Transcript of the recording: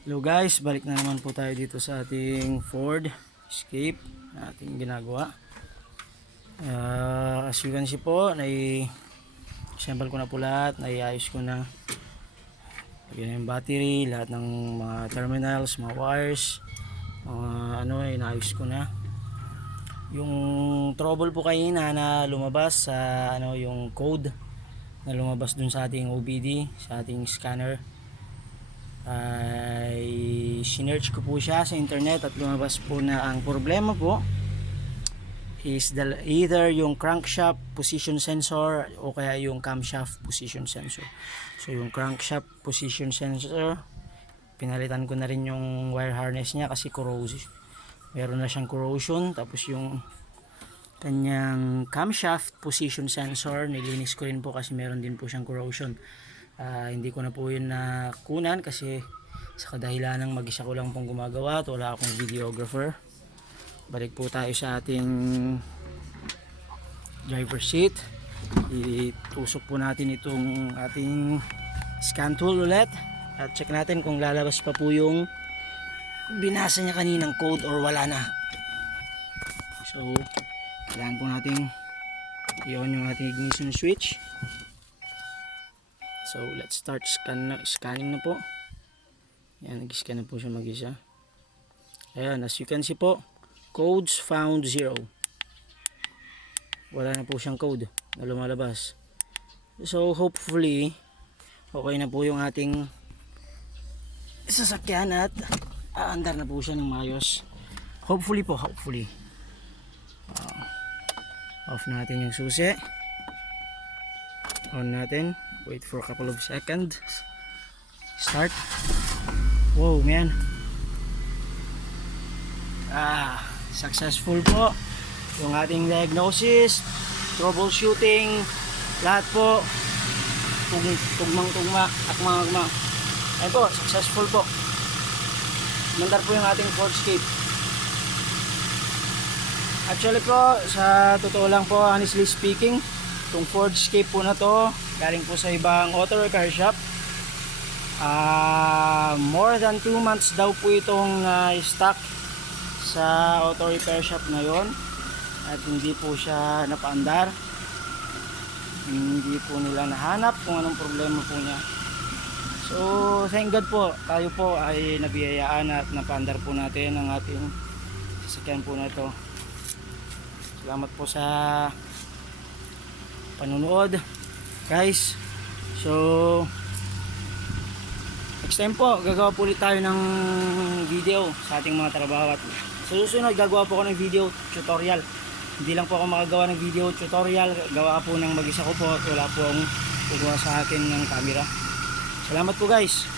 Hello guys, balik na naman po tayo dito sa ating Ford Escape na ating ginagawa. As you can see po, assemble ko na po lahat, naiayos ko na. Lagyan yung battery, lahat ng mga terminals, mga wires, inaayos ko na. Yung trouble po kanina na lumabas sa yung code na lumabas dun sa ating OBD, sa ating scanner, ay sinearch ko po siya sa internet at lumabas po na ang problema po is either yung crankshaft position sensor o kaya yung camshaft position sensor. So yung crankshaft position sensor, pinalitan ko na rin yung wire harness niya kasi meron na siyang corrosion. Tapos yung kanyang camshaft position sensor, nilinis ko rin po kasi meron din po siyang corrosion. Hindi ko na po yun nakunan kasi sa kadahilan ng mag-isa ko lang pong gumagawa at wala akong videographer. Balik po tayo sa ating driver seat. Itusok po natin itong ating scan tool ulit at check natin kung lalabas pa po yung binasa niya kaninang code or wala na. So kailangan po natin i-on yung ating ignition switch. So let's start scanning na po. Yan, nag-scan na po siya mag-isa. Ayan, as you can see po, codes found 0. Wala na po siyang code na lumalabas. So hopefully okay na po yung ating sasakyan at aandar na po siya ng maayos. Hopefully po, hopefully. Off natin yung susi. On natin. Wait for a couple of seconds. Start. Wow, man. Successful po yung ating diagnosis, troubleshooting, lahat po tugmang-tugma, akma-akma. Ayun po, successful po. Mandar po yung ating Ford Escape. Actually po, sa totoo lang po, honestly speaking, itong Ford Escape po na to galing po sa ibang auto repair shop. More than 2 months daw po itong stock sa auto repair shop na yon at hindi po siya napaandar. Hindi po nila nahanap kung anong problema po niya. So thank God po, tayo po ay nabiyayaan at napaandar po natin ang ating sasakyan po na ito. Salamat po sa panunood guys. So next time po gagawa po ulit tayo ng video sa ating mga trabaho at sa susunod gagawa po ako ng video tutorial. Hindi lang po ako makagawa ng video tutorial, gawa po ng mag-isa ko po at wala po akong kukuha sa akin ng camera. Salamat po guys.